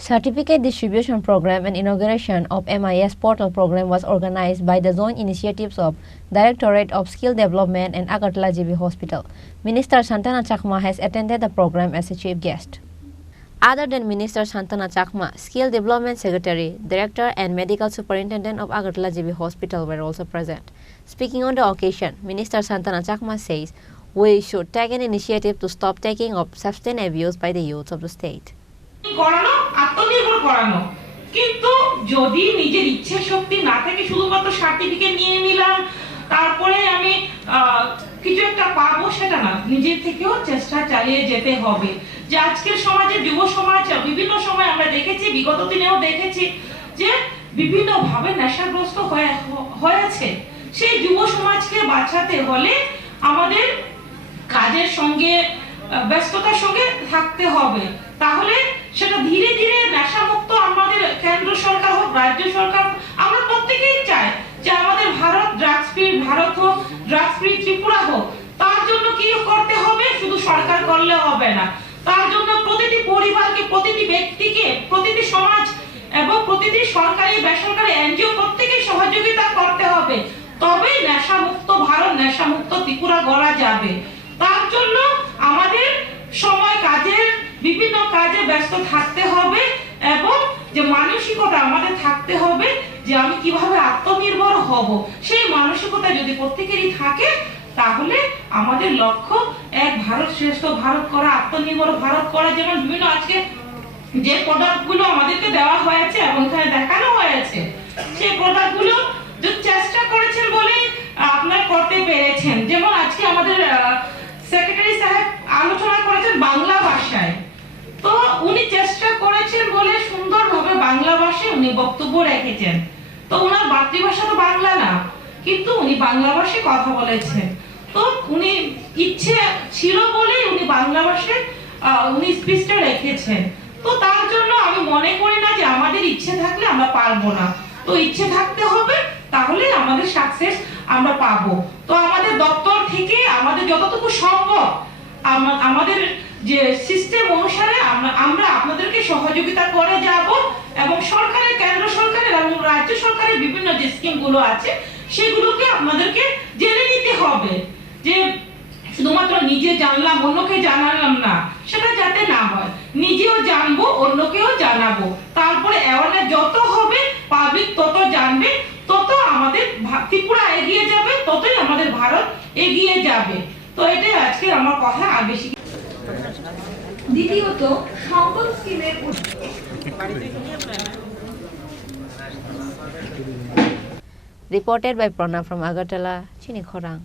Certificate Distribution Program and Inauguration of MIS Portal Program was organized by the joint initiatives of Directorate of Skill Development and Agartala GB Hospital. Minister Santana Chakma has attended the program as a chief guest. Other than Minister Santana Chakma, Skill Development Secretary, Director and Medical Superintendent of Agartala GB Hospital were also present. Speaking on the occasion, Minister Santana Chakma says, "We should take an initiative to stop taking of substance abuse by the youth of the state." করানো আত্মনির্ভর করানো কিন্তু যদি নিজের ইচ্ছে শক্তি না থাকে শুধুমাত্র সার্টিফিকেট নিয়ে নিলাম তারপরে আমি কিছু একটা পাবো সেটা না নিজের থেকেও চেষ্টা চালিয়ে যেতে হবে যে আজকের সমাজে যুব সমাজ বিভিন্ন সময় আমরা দেখেছি বিগত দিনেও দেখেছি যে বিভিন্ন ভাবে নেশাগ্রস্ত হয়েছে সেই যুব সমাজকে বাঁচাতে হলে আমাদের কাজের সঙ্গে ব্যস্ততার সঙ্গে থাকতে হবে তাহলে সেটা ধীরে ধীরে নেশামুক্ত আমাদের কেন্দ্র সরকার হোক রাজ্য সরকার আমরা প্রত্যেকেই চাই যে আমাদের ভারত ড্রাগস ফ্রি ভারত হোক ড্রাগস ফ্রি ত্রিপুরা হোক তার জন্য কি করতে হবে শুধু সরকার করলে হবে না তার জন্য প্রতিটি পরিবারকে প্রতিটি ব্যক্তিকে প্রতিটি সমাজ এবং প্রতিটি সরকারি বেসরকারি এনজিও প্রত্যেককে সহযোগিতা করতে হবে তবেই নেশামুক্ত ভারত নেশামুক্ত ত্রিপুরা গড়া যাবে তার জন্য আমাদের সময় কাজের বিভিন্ন কাজে ব্যস্ত থাকতে হবে এবং যে মানসিকতা আমাদের থাকতে হবে যে আমি কিভাবে আত্মনির্ভর হব সেই মানসিকতা যদি প্রত্যেকেরই থাকে তাহলে আমাদের লক্ষ্য এক ভারত শ্রেষ্ঠ ভারত করা আত্মনির্ভর ভারত করা যেমন বিভিন্ন আজকে যে প্রোডাক্টগুলো আমাদেরকে দেওয়া হয়েছে এবং এখানে দেখানো হয়েছে সেই প্রোডাক্টগুলো যে চেষ্টা করেছেন বলে আপনারা করতে পেরেছেন যেমন আজকে আমাদের সেক্রেটারি সাহেব আলোচনা করেছেন বাংলা ভাষায় তো উনি চেষ্টা করেছেন বলে সুন্দরভাবে বাংলা ভাষায় উনি বক্তব্য রেখেছেন তো ওনার মাতৃভাষা তো বাংলা না কিন্তু উনি বাংলা ভাষায় কথা বলেছেন তো উনি ইচ্ছে ছিল বলেই উনি বাংলা ভাষায় উনি স্পিচটা রেখেছেন তো তার জন্য আমি মনে করি না যে আমাদের ইচ্ছে থাকলে আমরা পারবো না তো ইচ্ছে থাকতে হবে তাহলে আমাদের সাকসেস আমরা পাবো তো আমাদের দপ্তর থেকে আমাদের যতটুকু সম্ভব আমাদের যে সিস্টেম অনুসারে আমরা আপনাদেরকে সহযোগিতা করে যাব এবং সরকারের কেন্দ্র সরকারের এবং রাজ্য সরকারের বিভিন্ন যে স্কিমগুলো আছে সেগুলোকে আপনাদেরকে জেনে নিতে হবে যে শুধুমাত্র নিজে জানলাম অন্যকে জানালাম না সেটা যাতে না হয় নিজেও জানবো অন্যকেও জানাবো তারপরে অ্যাওয়ারনেস যত হবে পাবলিক তত জানবে তত আমাদের ত্রিপুরা এগিয়ে যাবে ততই আমাদের ভারত এগিয়ে যাবে তো এটাই আজকে আমার কথা আর বেশি দ্বিতীয়ত সম্পদ স্কিমের Reported by Prana from Agartala, Chini Khorang.